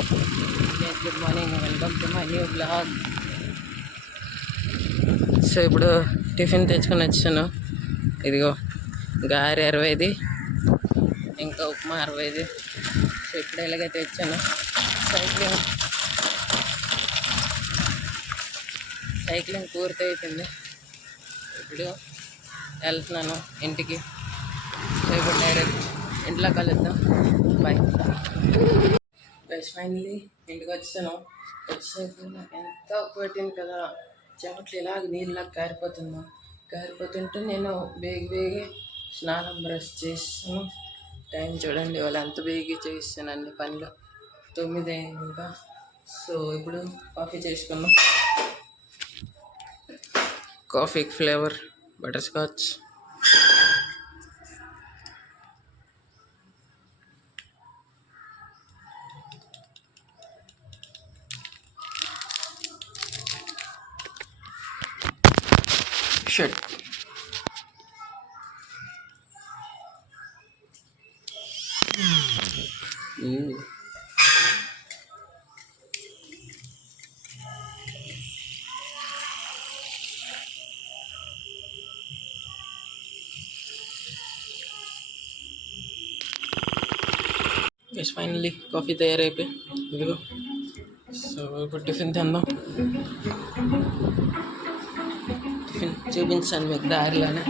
Good morning, welcome to my new blog. So ఇప్పుడు tiffin తెచ్చుకొని వచ్చాను. ఇదిగో గారె 60, ఇంకా ఉప్మా 60. సో ఇప్పుడు ఎలాగైతే తెచ్చాను. సైక్లింగ్ పూర్తి అయిపోయింది. ఇప్పుడు వెళ్తున్నాను ఇంటికి. సో ఇప్పుడు డైరెక్ట్ ఇంట్లో కలుద్దాం. బాయ్. ఫైనల్లీ ఇంటికి వచ్చాను. వచ్చాక నాకు ఎంత కొట్టింది కదా, చెమట్లు ఇలాగ నీళ్ళలాగా కారిపోతుంటే నేను బేగ స్నానం బ్రష్ చేసాను. టైం చూడండి, వాళ్ళు ఎంత బేగి చేస్తాను అన్ని పనులు. 9 అయింది ఇంకా. సో ఇప్పుడు కాఫీ చేసుకున్నాం. కాఫీకి ఫ్లేవర్ బటర్ స్కాచ్. షర్ట్ ఫైనల్లీ కాఫీ తయారైపోయి ఇదిగో. సో ఇప్పుడు టిఫిన్ తిందాం. టిఫిన్ చూపించాను మీకు దారిలోనే,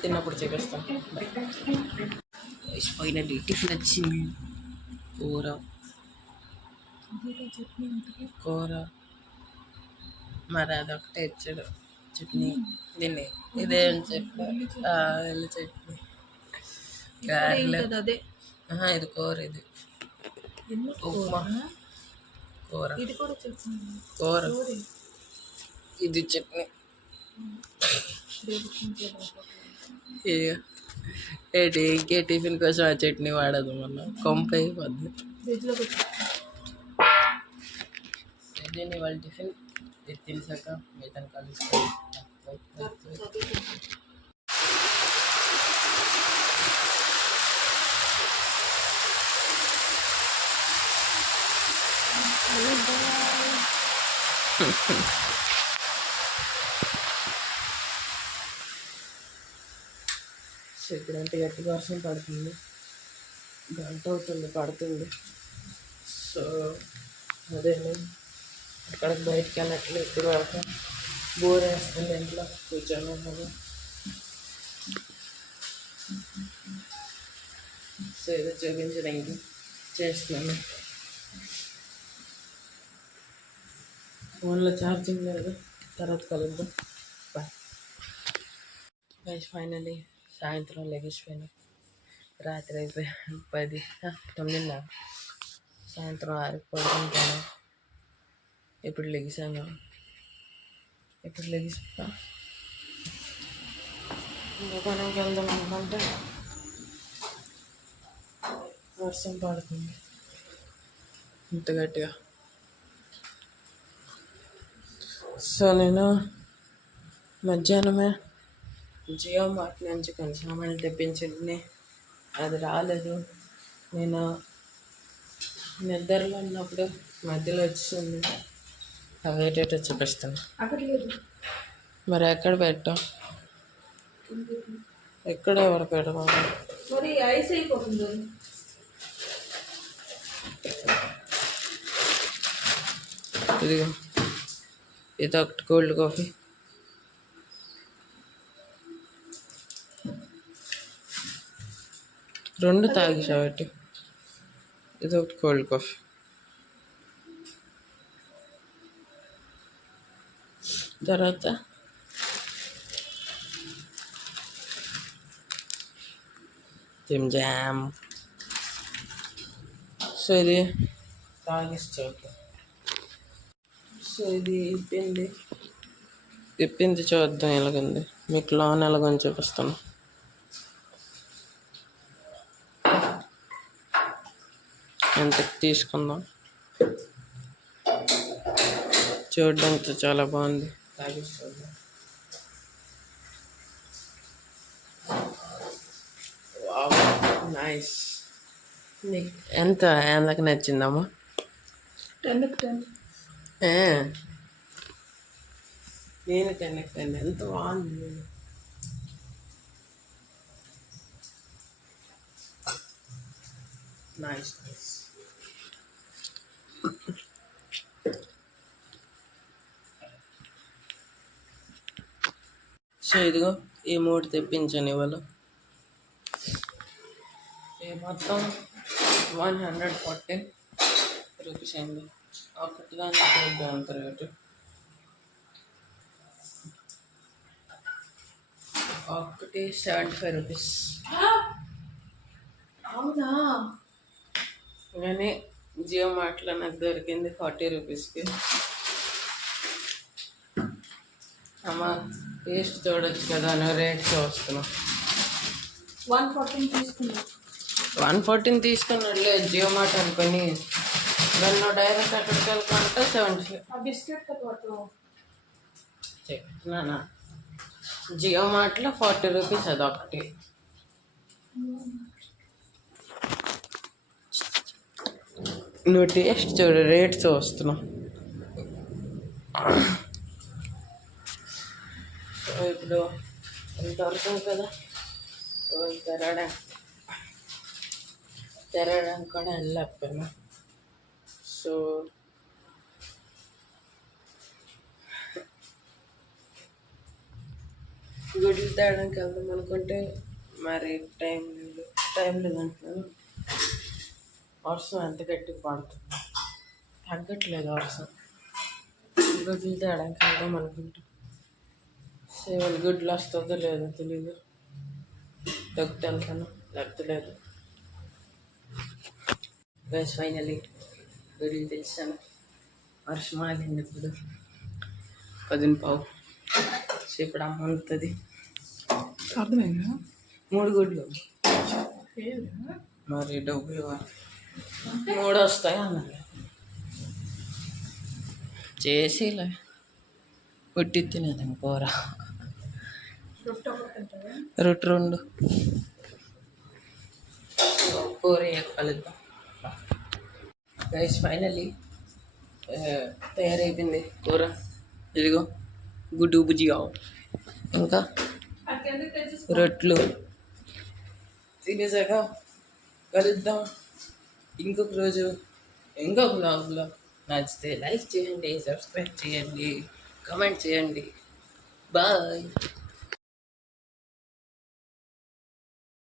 తిన్నప్పుడు చూపిస్తాను. ఫైనల్లీ టిఫిన్ వచ్చింది. కూర మరి అదొకటే ఇచ్చాడు. చట్నీ దీన్ని ఇదేం చట్నీ, ఎల్లు చట్నీ, గారెలు. ఇది కూర, ఇది ఉప్మా కూర, ఇది చట్నీ. ఏంటి ఇంకే టిఫిన్ కోసం ఆ చట్నీ వాడదు, మొన్న కొంప అయిపోద్ది. ఇదేంటి వాళ్ళ టిఫిన్. ఇది తెలిసాక మిగతాను కలుస్తాను. సో ఇప్పుడంటే గట్టిగా వర్షం పడుతుంది, గంట అవుతుంది పడుతుంది. సో అదే అక్కడికి బయటికి వెళ్ళట్లేదు ఇప్పుడు వరకు. బోర్ వేస్తుంది ఇంట్లో కూర్చొని ఉన్నాను. సో ఏదో చూపించడానికి చేస్తున్నాను. ఫోన్లో ఛార్జింగ్ లేదు, తర్వాత కలుద్దాం. బాయ్. ఫైనలీ సాయంత్రం లెగిసిపోయాను. రాత్రి అయిపోయి 10, 9. సాయంత్రం 6కి పడుకుంటాను. ఇప్పుడు లెగిసాను. దుకాణంకి వెళ్దాం అనుకుంటే వర్షం పడుతుంది ఇంత గట్టిగా. సో నేను మధ్యాహ్నమే జియో మార్ట్ నుంచి కొన్ని సామాన్లు తెప్పించింది. అది రాలేదు. నేను నిద్రలో ఉన్నప్పుడు మధ్యలో వచ్చింది. అవి ఏంటో చూపిస్తాను. మరి ఎక్కడ పెట్టాం, ఎక్కడ ఎవరు పెడవాలి? ఇదిగో ఇది ఒకటి కోల్డ్ కాఫీ, రెండు తాగేసాబట్టి. ఇది ఒకటి కోల్డ్ కాఫీ. తర్వాత జామ్. సో ఇది తాగిస్తాను. సో ఇది ఇప్పింది చూద్దాం ఎలాగుంది. మీకు లోన్ ఎలాగని చూపిస్తాను. ఎంత తీసుకుందాం. చూడడానికి చాలా బాగుంది. తాగిస్తుంది. నైస్. నీకు ఎంత ఎందుకు నచ్చిందమ్మా? 10/10. ఏ, నేను 10 ఎంత బాగుంది. Nice nice. సో ఇదిగో ఈ 3 తెప్పించాను ఇవాళ. ఇది మొత్తం 114 రూపీస్ అయింది. ఒకటి దానికి అంత రేటు. ఒకటి 75 రూపీస్. అవునా? కానీ జియో మార్ట్లో నాకు దొరికింది 40 రూపీస్కి. అమ్మ టేస్ట్ చూడొచ్చు కదా అని రేట్ చూస్తున్నాం. 114 తీసుకున్నా. 114 తీసుకున్నాడులే జియో మార్ట్ అనుకొని. నన్ను డైరెక్ట్ అక్కడికి వెళ్ళకుంటే 75. ఆ బిస్కెట్తో పాటు చెప్తున్నానా, జియో మార్ట్లో 40 రూపీస్ అది ఒకటి. నువ్వు టేస్ట్ చూడు, రేట్ చూస్తున్నావు. సో ఇప్పుడు ఎంత వరకు కదా, తెరవడానికి కూడా వెళ్ళకపోయినా. సో గుడ్లు తేడానికి వెళ్దాం అనుకుంటే మరి టైం లేదంటున్నాను. వర్షం ఎంత గట్టిగా పడుతుంది, తగ్గట్లేదు వర్షం. గుడ్లు తేడానికి వెళ్దాం అనుకుంటా. 7 గుడ్లు వస్తుందో లేదో తెలీదు. తగ్గితే వెళ్తాను, లేకపోతే లేదు. గైస్ ఫైనలీ గుడ్లు తెచ్చాను. వర్షం ఆగింది ఇప్పుడు 10:15. సో ఇప్పుడు అమ్మ ఉంటుంది. అర్థమైందా? 3 గుడ్లు మరి డబ్బులు 3 వస్తాయి అన్నారు. చేసిలే పుట్టి తినేదాం కూర. రొట్టె 2 కూర కలుద్దాం. గైస్ ఫైనల్లీ తయారైపోయింది కూర. ఇదిగో గుడ్డు బుజ్జిగా, ఇంకా రొట్లు తినేసాక కలుద్దాం ఇంకొక రోజు ఇంకొక బ్లాగ్లో. నచ్చితే లైక్ చేయండి, సబ్స్క్రైబ్ చేయండి, కామెంట్ చేయండి. బాయ్.